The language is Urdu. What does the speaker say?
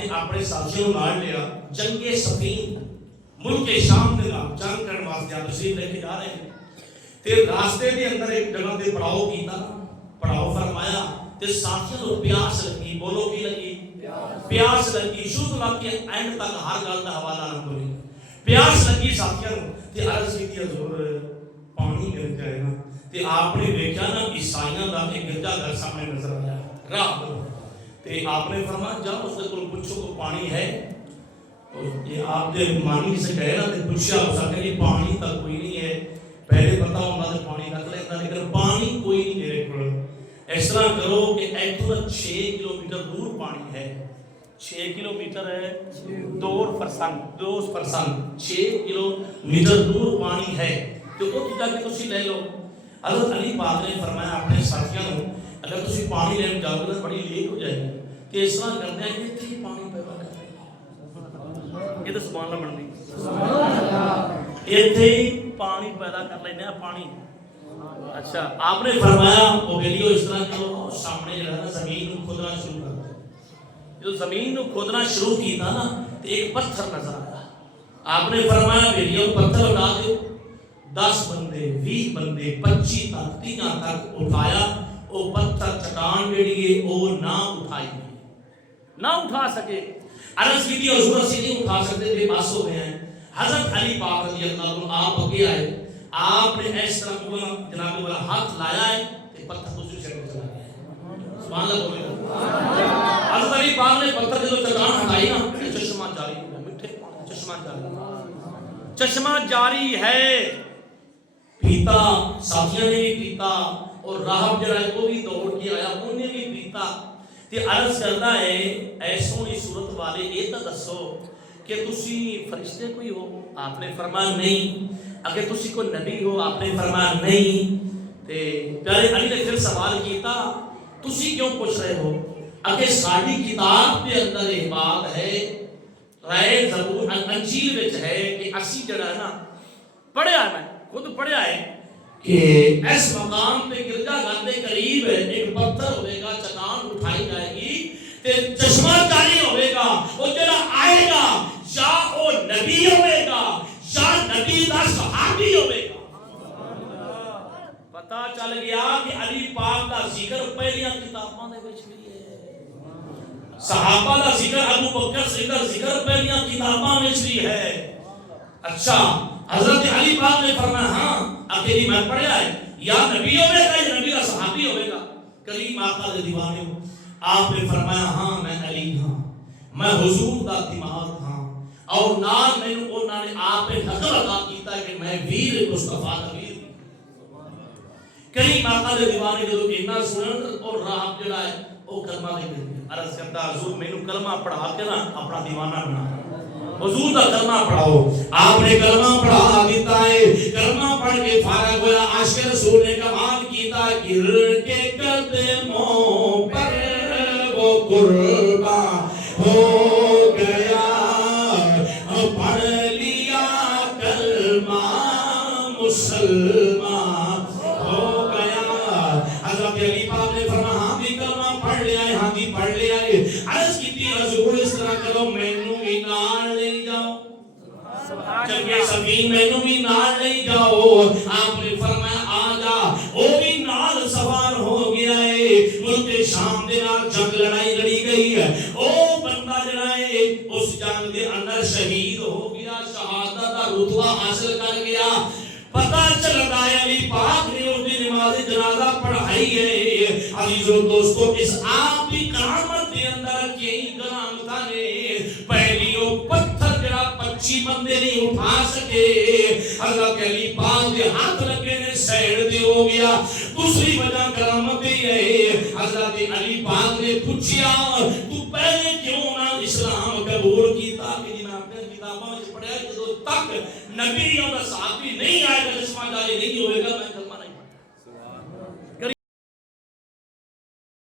نے اپنے ساتھیوں نال لیا جنگ سفین ملک شام کے نام جنگ کرنے واسطے آپ تشریف لے کے جا رہے ہیں تے راستے کے اندر ایک جگہ تے پڑاؤ کیتا پڑاؤ فرمایا تے ساتھیوں کو پیاس لگی بولو کی لگی پیاس لگی شروع لا کے اینڈ تک ہر گل کا حوالہ نہ کرے پیاس لگی ساتھیوں تے عرض کی حضور پانی مل جائے نا تے آپ نے دیکھا نا عیسائیاں دا ایک گرجا گھر سامنے نظر آیا راہ تے آپ نے فرمایا جاؤ اس کو پوچھو کہ پانی ہے یہ آپ نے مانی سے کہے نا تے پوچھا ہو سکے کہ پانی تا کوئی نہیں ہے پہلے پتا ہونا تے پانی رکھ لینا لیکن پانی کوئی نہیں میرے کو اس طرح کرو کہ ایتھوں 6 کلومیٹر دور پانی ہے 6 کلومیٹر ہے 2% 6 کلومیٹر دور پانی ہے تو وہ جا کے تسی لے لو حضرت علی پاک نے فرمایا اپنے ساتھیوں کو اگر تسی پانی لینے جاؤ گے بڑی لیٹ ہو جائے گی کہ اس طرح کرتے ہیں کہ تھی پانی پیدا کر رہے یہ تو سبحان اللہ بن گئی یہ پانی پیدا کر لینے ہیں پانی اچھا آپ نے فرمایا وہ ویڈیو اس طرح کرو سامنے جو ہے نا زمین کو کھودنا شروع کر دو جو زمین کو کھودنا شروع کی تھا نا تو ایک پتھر نظر آیا آپ نے فرمایا ویڈیو پتھر اٹھا دو 10 بندے 20 بندے 25 تک 30 تک اٹھایا وہ پتھر چٹان جڑی وہ نہ اٹھائی نہ اٹھا سکے عرض کی حضور سے نہیں اٹھا سکتے بے بس ہو گئے ہیں حضرت علی پاک رضی اللہ عنہ آپ اگے آئے آپ نے اس طرح جناب والا ہاتھ لایا ہے کہ پتھر دوسری سائڈ چلا گیا سبحان اللہ بولے حضرت علی پاک نے پتھر جو چٹان ہٹائی نا چشمہ جاری ہو گیا میٹھے چشمہ جاری ہے پیتا ساتھیوں نے بھی پیتا اور راہب جڑا ہے وہ بھی دوڑ کے آیا انہوں نے بھی پیتا تے عرض کرتا ہے ایسوں ہی صورت والے یہ تو دسو کہ تسی فرشتے کوئی ہو آپ نے فرمایا نہیں اگر تسی کو نبی ہو آپ نے فرمایا نہیں تے پیارے علی نے پھر سوال کیتا تسی کیوں پوچھ رہے ہو اگر ساری کتاب کے اندر یہ بات ہے رائے زبور انجیل وچ ہے کہ اسی جڑا ہے نا پڑھیا ہے میں خود پڑھیا ہے کہ اس مقام پہ گرجا گھر کے قریب ایک پتھر ہوئے گا چٹان اٹھائی جائے گی تے چشمہ جاری ہوئے گا وہ جڑا آئے گا یا وہ نبی ہوئے گا یا نبی دا صحابی ہوئے گا پتہ چل گیا کہ علی پاک دا ذکر پہلیاں کتاباں دے وچ بھی ہے صحابہ دا ذکر ابو بکر ذکر پہلیاں کتاباں وچ بھی ہے اچھا حضرت علی پاک نے فرمایا ہاں اکیلی میں پڑھیا ہے یا نبی ہوئے گا یا نبی کا صحابی ہوئے گا کریم آقا دے دیوانے ہو آپ نے فرمایا ہاں میں علی ہاں میں حضور دا دماغ ہاں اور نال میں انہوں نے آپ نے نقل ادا کیتا ہے کہ میں ویر مصطفیٰ دا ویر کریم آقا دے دیوانے جو اتنا سنن اور راہ جڑا ہے وہ کلمہ دے دے عرض کرتا حضور میں کلمہ پڑھا کے نا اپنا دیوانہ بنا حضور کا کلمہ پڑھاؤ آپ نے کلمہ پڑھا دیتا ہے کلمہ پڑھ کے فارغ ہوا عاشق رسول نے کمال کیتا گر کے قدموں پر وہ قربان ہو گیا پڑھ لیا کلمہ مسلمان ہو گیا حضرت علی پاک نے فرمایا ہاں بھی کلمہ پڑھ لیا ہے ہاں بھی پڑھ لیا ہے عرض کی تھی حضور اس طرح کرو مینوں بھی نال لے جاؤ چنگے سبین مینوں بھی نال لے جاؤ آپ نے فرمایا آ جا وہ بھی نال سوار ہو گیا ہے ملک شام دے نال جنگ لڑائی لڑی گئی ہے او بندہ جڑا ہے اس جنگ دے اندر شہید ہو گیا شہادت دا رتبہ حاصل کر گیا پتہ چلتا ہے علی پاک نے اس دی نماز جنازہ پڑھائی ہے عزیزو دوستو اس آپ کی کرامت کے اندر کئی کرامتاں نے پہلی وہ پتھر جڑا 25 بندے نہیں اٹھا سکے حضرت علی پاک کے ہاتھ لگے نے سیڑ دے ہو گیا دوسری وجہ کرامت یہ ہے حضرت علی پاک نے پوچھا تو پہلے کیوں نہ اسلام قبول کیتا کہ جی میں اپنے کتابوں میں پڑھا کہ جو تک نبی اور صحابی نہیں آئے گا چشمہ جاری نہیں ہوئے گا میں